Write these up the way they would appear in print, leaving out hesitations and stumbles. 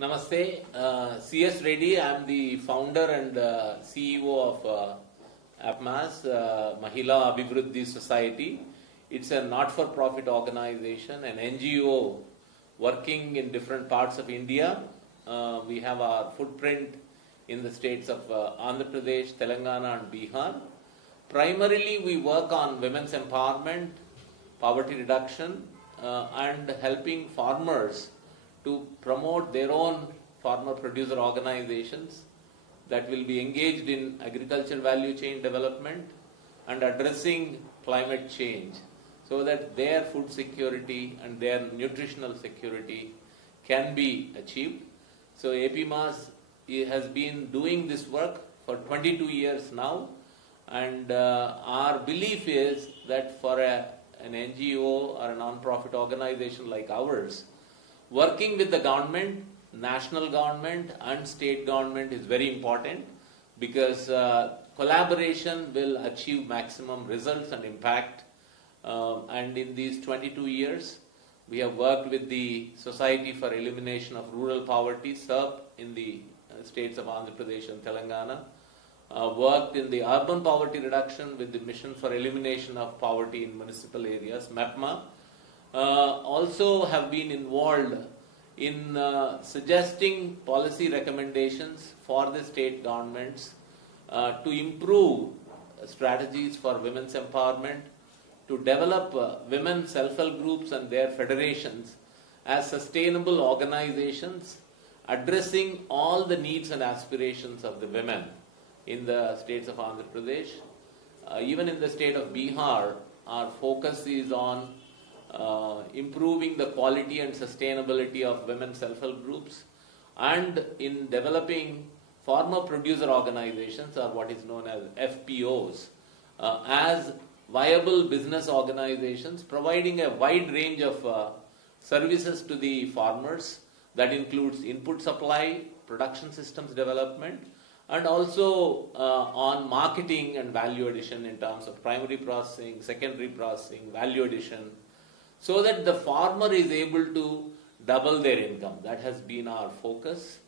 Namaste, C.S.Reddy. I am the founder and CEO of APMAS, Mahila Abhivruddhi Society. It's a not-for-profit organization, an NGO working in different parts of India. We have our footprint in the states of Andhra Pradesh, Telangana and Bihar. Primarily we work on women's empowerment, poverty reduction and helping farmers to promote their own farmer producer organizations that will be engaged in agriculture value chain development and addressing climate change so that their food security and their nutritional security can be achieved. So APMAS has been doing this work for 22 years now, and our belief is that for an NGO or a non-profit organization like ours, working with the government, national government and state government is very important because collaboration will achieve maximum results and impact. And in these 22 years, we have worked with the Society for Elimination of Rural Poverty, SERP, in the states of Andhra Pradesh and Telangana. Worked in the urban poverty reduction with the Mission for Elimination of Poverty in Municipal Areas, MEPMA. Also have been involved in suggesting policy recommendations for the state governments to improve strategies for women's empowerment, to develop women self-help groups and their federations as sustainable organizations addressing all the needs and aspirations of the women in the states of Andhra Pradesh. Even in the state of Bihar, our focus is on improving the quality and sustainability of women self-help groups and in developing farmer producer organizations, or what is known as FPOs, as viable business organizations providing a wide range of services to the farmers. That includes input supply, production systems development, and also on marketing and value addition in terms of primary processing, secondary processing, value addition, so that the farmer is able to double their income. That has been our focus.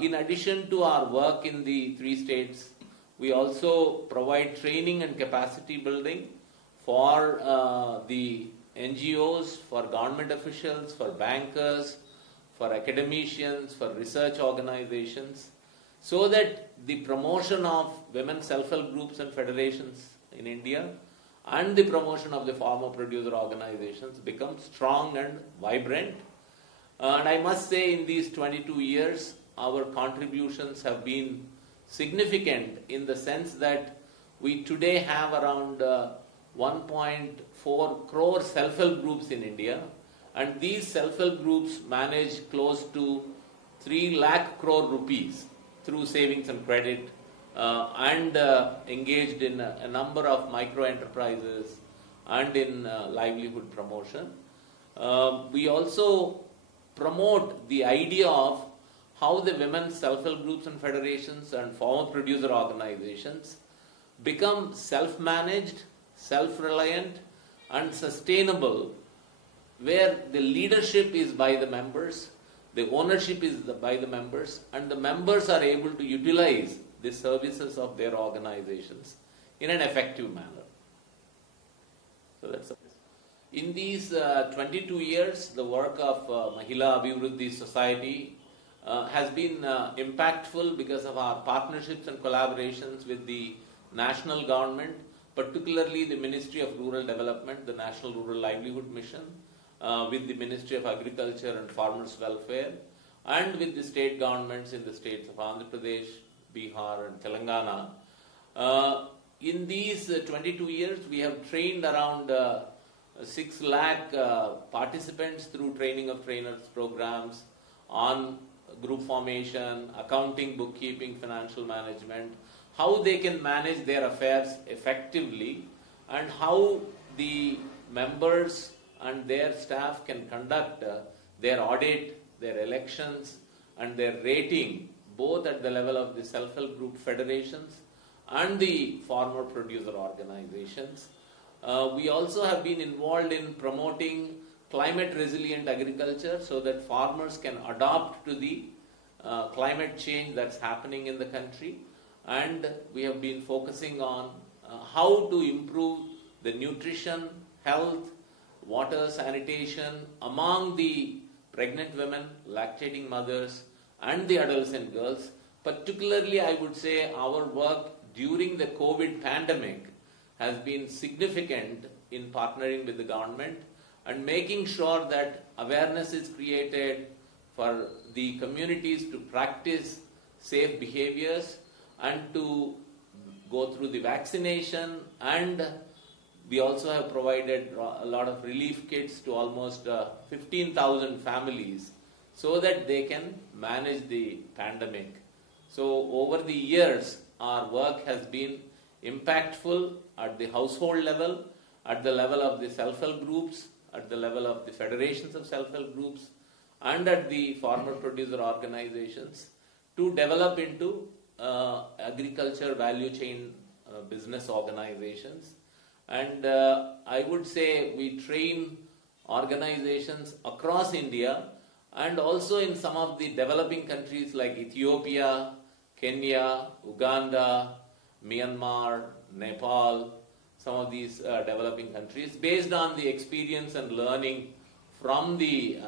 In addition to our work in the 3 states, we also provide training and capacity building for the NGOs, for government officials, for bankers, for academicians, for research organizations, so that the promotion of women self-help groups and federations in India and the promotion of the farmer producer organizations become strong and vibrant. And I must say, in these 22 years, our contributions have been significant in the sense that we today have around 1.4 crore self-help groups in India, and these self-help groups manage close to 3 lakh crore rupees through savings and credit and engaged in a number of micro enterprises and in livelihood promotion. We also promote the idea of how the women's self-help groups and federations and farmer producer organizations become self-managed, self-reliant and sustainable, where the leadership is by the members, the ownership is by the members, and the members are able to utilize the services of their organizations in an effective manner. So that's in these 22 years, the work of Mahila Abhivruddhi Society has been impactful because of our partnerships and collaborations with the national government, particularly the Ministry of Rural Development, the National Rural Livelihood Mission, with the Ministry of Agriculture and Farmers Welfare, and with the state governments in the states of Andhra Pradesh, Bihar and Telangana. In these 22 years, we have trained around 6 lakh participants through training of trainers programs on group formation, accounting, bookkeeping, financial management, how they can manage their affairs effectively, and how the members and their staff can conduct their audit, their elections and their rating, both at the level of the self-help group federations and the farmer producer organizations. We also have been involved in promoting climate resilient agriculture so that farmers can adapt to the climate change that's happening in the country. And we have been focusing on how to improve the nutrition, health, water, sanitation among the pregnant women, lactating mothers, and the adolescent girls. Particularly, I would say our work during the COVID pandemic has been significant in partnering with the government and making sure that awareness is created for the communities to practice safe behaviors and to go through the vaccination. And we also have provided a lot of relief kits to almost 15,000 families so that they can manage the pandemic. So over the years, our work has been impactful at the household level, at the level of the self-help groups, at the level of the federations of self-help groups, and at the farmer producer organizations to develop into agriculture value chain business organizations. And I would say we train organizations across India and also in some of the developing countries like Ethiopia, Kenya, Uganda, Myanmar, Nepal, some of these developing countries, based on the experience and learning from the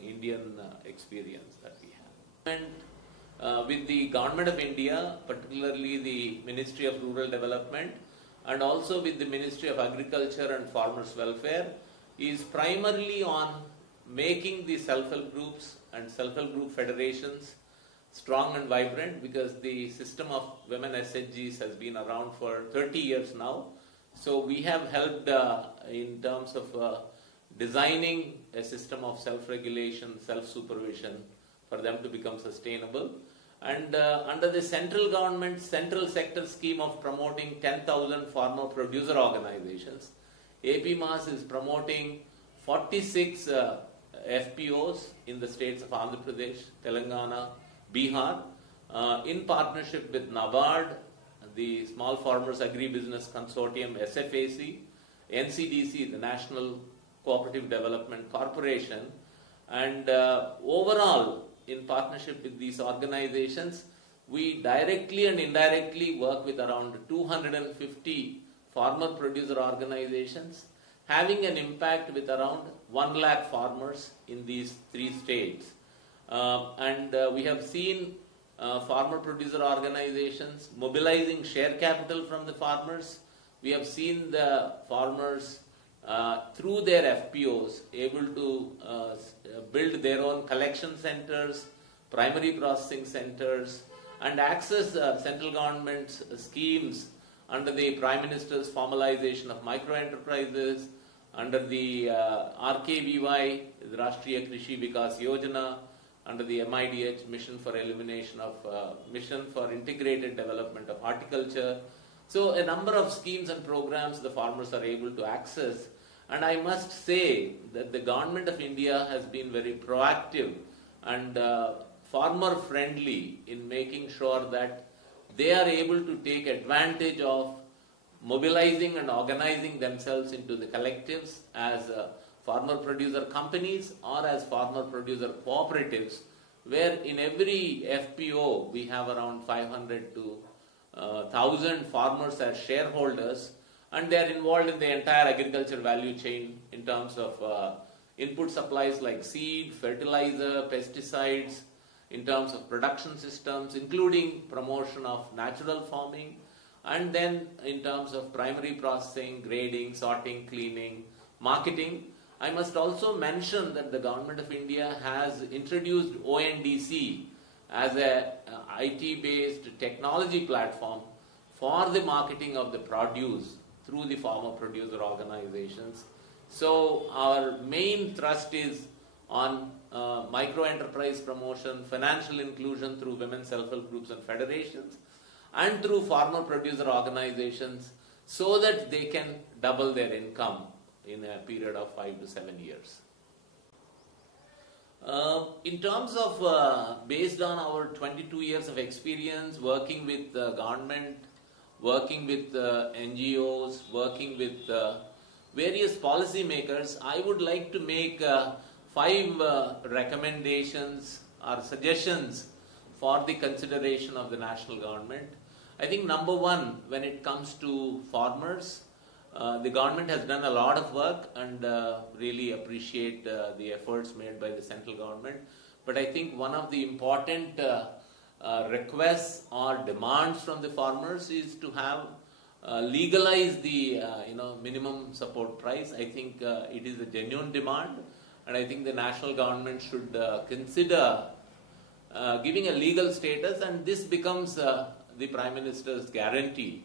Indian experience that we have. And with the Government of India, particularly the Ministry of Rural Development, and also with the Ministry of Agriculture and Farmers Welfare, is primarily on making the self-help groups and self-help group federations strong and vibrant, because the system of women SHGs has been around for 30 years now. So we have helped in terms of designing a system of self-regulation, self-supervision for them to become sustainable. And under the central government central sector scheme of promoting 10,000 farmer producer organizations, APMAS is promoting 46 FPOs in the states of Andhra Pradesh, Telangana, Bihar, in partnership with NABARD, the Small Farmers Agribusiness Consortium, SFAC, NCDC, the National Cooperative Development Corporation, and overall, in partnership with these organizations, we directly and indirectly work with around 250 farmer producer organizations, having an impact with around 1 lakh farmers in these 3 states. We have seen farmer producer organizations mobilizing share capital from the farmers. We have seen the farmers through their FPOs able to build their own collection centers, primary processing centers, and access central government's schemes under the Prime Minister's formalization of micro enterprises, under the RKBY, the Rashtriya Krishi Vikas Yojana, under the MIDH, Mission for Integrated Development of Horticulture. So a number of schemes and programs the farmers are able to access. And I must say that the Government of India has been very proactive and farmer friendly in making sure that they are able to take advantage of mobilizing and organizing themselves into the collectives as farmer producer companies or as farmer producer cooperatives, where in every FPO we have around 500 to 1,000 farmers as shareholders, and they are involved in the entire agriculture value chain in terms of input supplies like seed, fertilizer, pesticides, in terms of production systems, including promotion of natural farming, and then in terms of primary processing, grading, sorting, cleaning, marketing. I must also mention that the Government of India has introduced ONDC as a IT-based technology platform for the marketing of the produce through the farmer producer organizations. So our main thrust is on micro enterprise promotion, financial inclusion through women self-help groups and federations, and through farmer producer organizations, so that they can double their income in a period of 5 to 7 years. In terms of, based on our 22 years of experience working with the government, working with NGOs, working with various policy makers, I would like to make 5 recommendations or suggestions for the consideration of the national government. I think number one, when it comes to farmers, the government has done a lot of work and really appreciate the efforts made by the central government. But I think one of the important requests or demands from the farmers is to have legalize the minimum support price. I think it is a genuine demand, and I think the national government should consider giving a legal status, and this becomes the Prime Minister's guarantee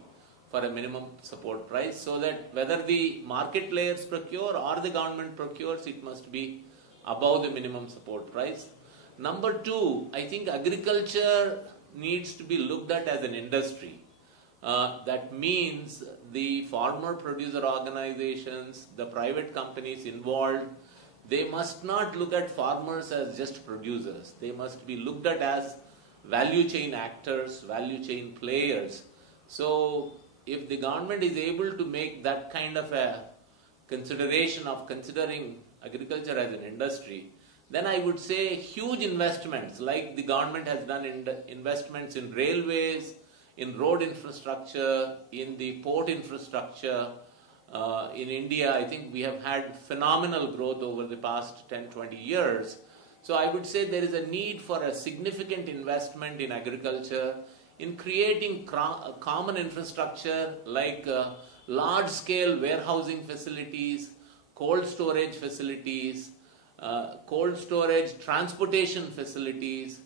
for a minimum support price, so that whether the market players procure or the government procures, it must be above the minimum support price. Number two, I think agriculture needs to be looked at as an industry. That means the farmer producer organizations, the private companies involved, they must not look at farmers as just producers. They must be looked at as value chain actors, value chain players. So if the government is able to make that kind of a consideration of considering agriculture as an industry, then I would say huge investments, like the government has done investments in railways, in road infrastructure, in the port infrastructure. In India, I think we have had phenomenal growth over the past 10-20 years. So I would say there is a need for a significant investment in agriculture, in creating common infrastructure like large-scale warehousing facilities, cold storage facilities, cold storage transportation facilities,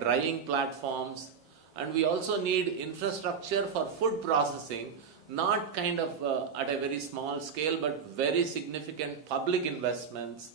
drying platforms, and we also need infrastructure for food processing, not kind of at a very small scale, but very significant public investments,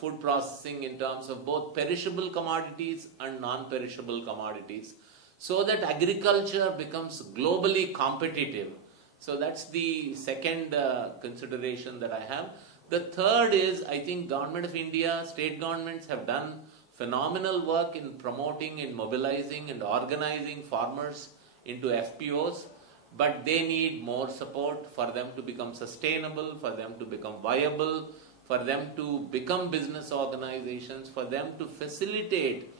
food processing in terms of both perishable commodities and non-perishable commodities, so that agriculture becomes globally competitive. So that's the second consideration that I have. The third is, I think Government of India, state governments have done phenomenal work in promoting, in mobilizing and organizing farmers into FPOs, but they need more support for them to become sustainable, for them to become viable, for them to become business organizations, for them to facilitate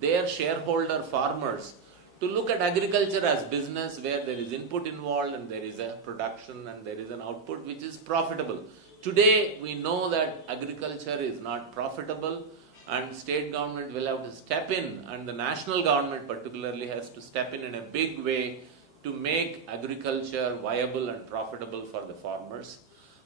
their shareholder farmers to look at agriculture as business where there is input involved and there is a production and there is an output which is profitable. Today we know that agriculture is not profitable, and state government will have to step in, and the national government particularly has to step in a big way to make agriculture viable and profitable for the farmers.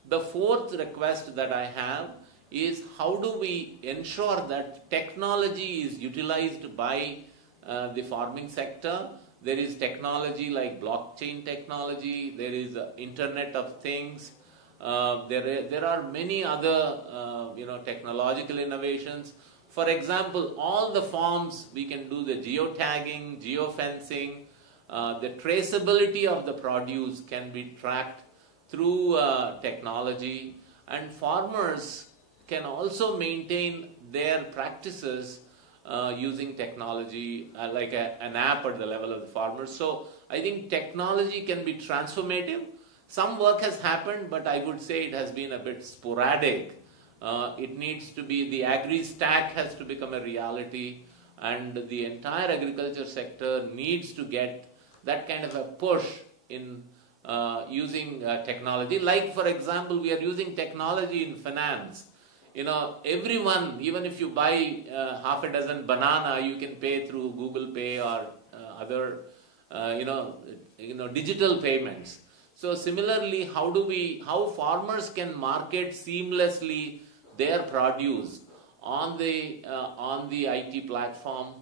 The fourth request that I have is, how do we ensure that technology is utilized by the farming sector? There is technology like blockchain technology, there is Internet of Things, there are many other technological innovations. For example, all the farms we can do the geotagging, geofencing, the traceability of the produce can be tracked through technology, and farmers can also maintain their practices using technology like an app at the level of the farmers. So I think technology can be transformative. Some work has happened, but I would say it has been a bit sporadic. It needs to be, the agri-stack has to become a reality, and the entire agriculture sector needs to get that kind of a push in using technology. Like, for example, we are using technology in finance. Everyone, even if you buy half a dozen banana, you can pay through Google Pay or other, digital payments. So similarly, how farmers can market seamlessly their produce on the IT platform,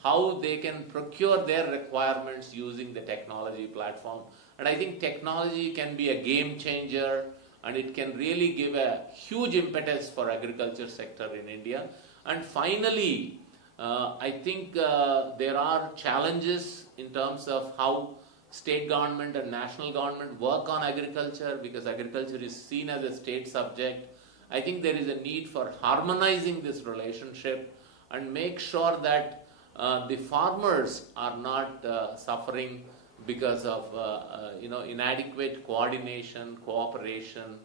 how they can procure their requirements using the technology platform. And I think technology can be a game changer, and it can really give a huge impetus for agriculture sector in India. And finally, I think there are challenges in terms of how state government and national government work on agriculture, because agriculture is seen as a state subject. I think there is a need for harmonizing this relationship and make sure that the farmers are not suffering because of inadequate coordination, cooperation,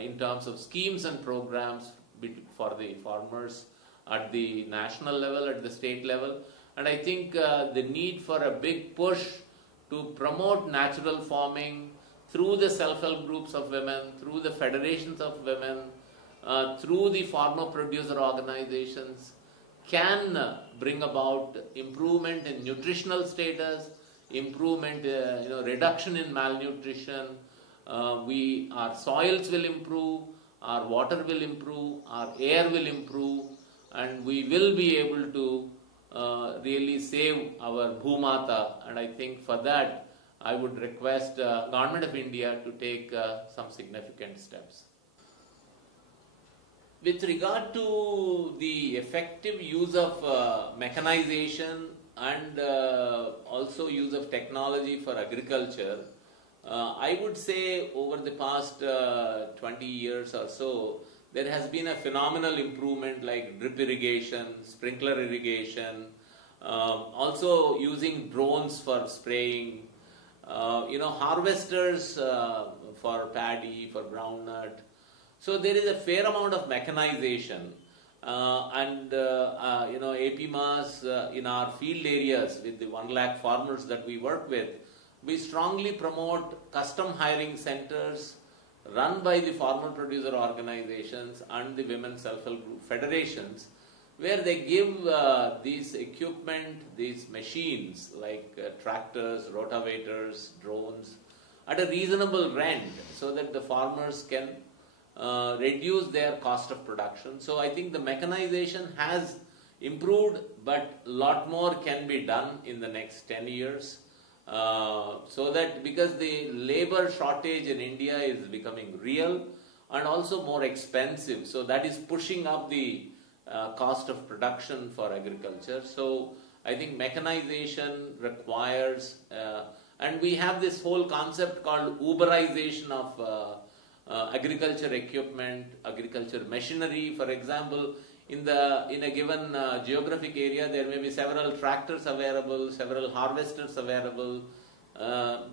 in terms of schemes and programs for the farmers at the national level, at the state level. And I think the need for a big push to promote natural farming through the self-help groups of women, through the federations of women, through the farmer-producer organizations, can bring about improvement in nutritional status, improvement, reduction in malnutrition. Our soils will improve, our water will improve, our air will improve, and we will be able to really save our Bhumata. And I think for that, I would request Government of India to take some significant steps. With regard to the effective use of mechanization and also use of technology for agriculture, I would say over the past 20 years or so, there has been a phenomenal improvement like drip irrigation, sprinkler irrigation, also using drones for spraying, harvesters for paddy, for groundnut. So there is a fair amount of mechanization APMAS in our field areas with the 1 lakh farmers that we work with, we strongly promote custom hiring centers run by the farmer producer organizations and the women self-help group federations, where they give these equipment, these machines like tractors, rotavators, drones at a reasonable rent so that the farmers can reduce their cost of production. So I think the mechanization has improved, but a lot more can be done in the next 10 years. So that because the labor shortage in India is becoming real and also more expensive, so that is pushing up the cost of production for agriculture. So I think mechanization requires, and we have this whole concept called Uberization of agriculture equipment, agriculture machinery. For example, in a given geographic area, there may be several tractors available, several harvesters available,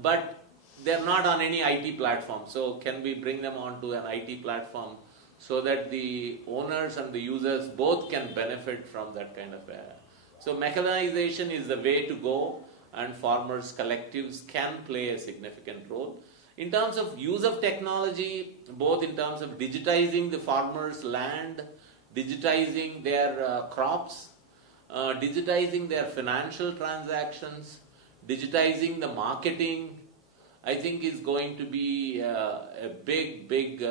but they're not on any IT platform. So can we bring them onto an IT platform so that the owners and the users both can benefit from that kind of so mechanization is the way to go, and farmers collectives can play a significant role. In terms of use of technology, both in terms of digitizing the farmers' land, digitizing their crops, digitizing their financial transactions, digitizing the marketing, I think is going to be a big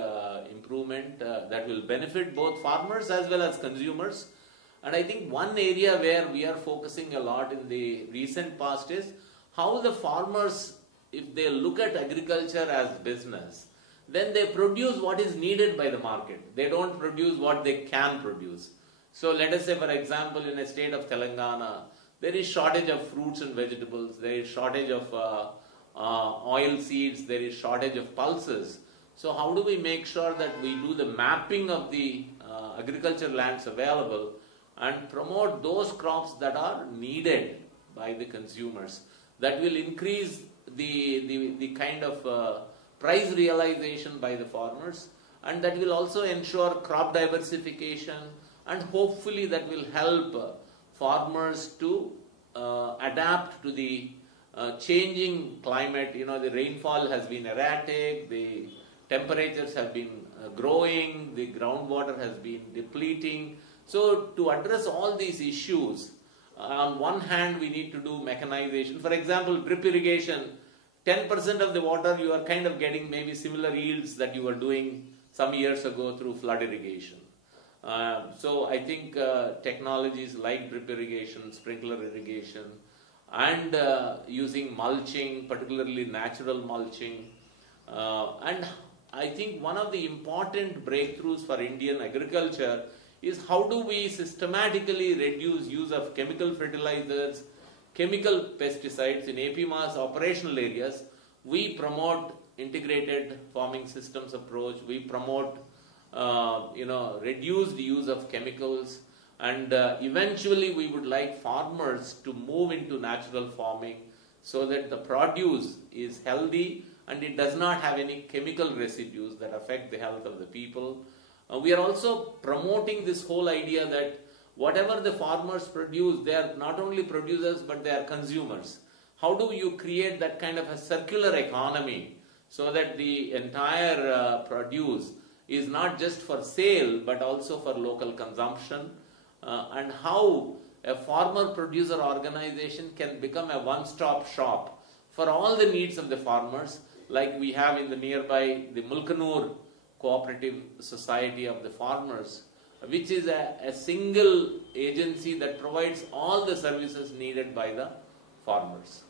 improvement that will benefit both farmers as well as consumers. And I think one area where we are focusing a lot in the recent past is how the farmers, if they look at agriculture as business, then they produce what is needed by the market. They don't produce what they can produce. So let us say, for example, in a state of Telangana, there is shortage of fruits and vegetables, there is shortage of oil seeds, there is shortage of pulses. So how do we make sure that we do the mapping of the agriculture lands available and promote those crops that are needed by the consumers? That will increase the kind of price realization by the farmers, and that will also ensure crop diversification, and hopefully that will help farmers to adapt to the changing climate. The rainfall has been erratic, the temperatures have been growing, the groundwater has been depleting. So to address all these issues, on one hand we need to do mechanization. For example, drip irrigation, 10% of the water you are kind of getting maybe similar yields that you were doing some years ago through flood irrigation. So I think technologies like drip irrigation, sprinkler irrigation, and using mulching, particularly natural mulching. And I think one of the important breakthroughs for Indian agriculture is how do we systematically reduce use of chemical fertilizers, chemical pesticides in APMAS operational areas. We promote integrated farming systems approach. We promote reduced use of chemicals, and eventually we would like farmers to move into natural farming so that the produce is healthy and it does not have any chemical residues that affect the health of the people. We are also promoting this whole idea that whatever the farmers produce, they are not only producers but they are consumers. How do you create that kind of a circular economy so that the entire produce is not just for sale but also for local consumption, and how a farmer producer organization can become a one-stop shop for all the needs of the farmers, like we have in the nearby the Mulkanur Cooperative Society of the Farmers, which is a single agency that provides all the services needed by the farmers.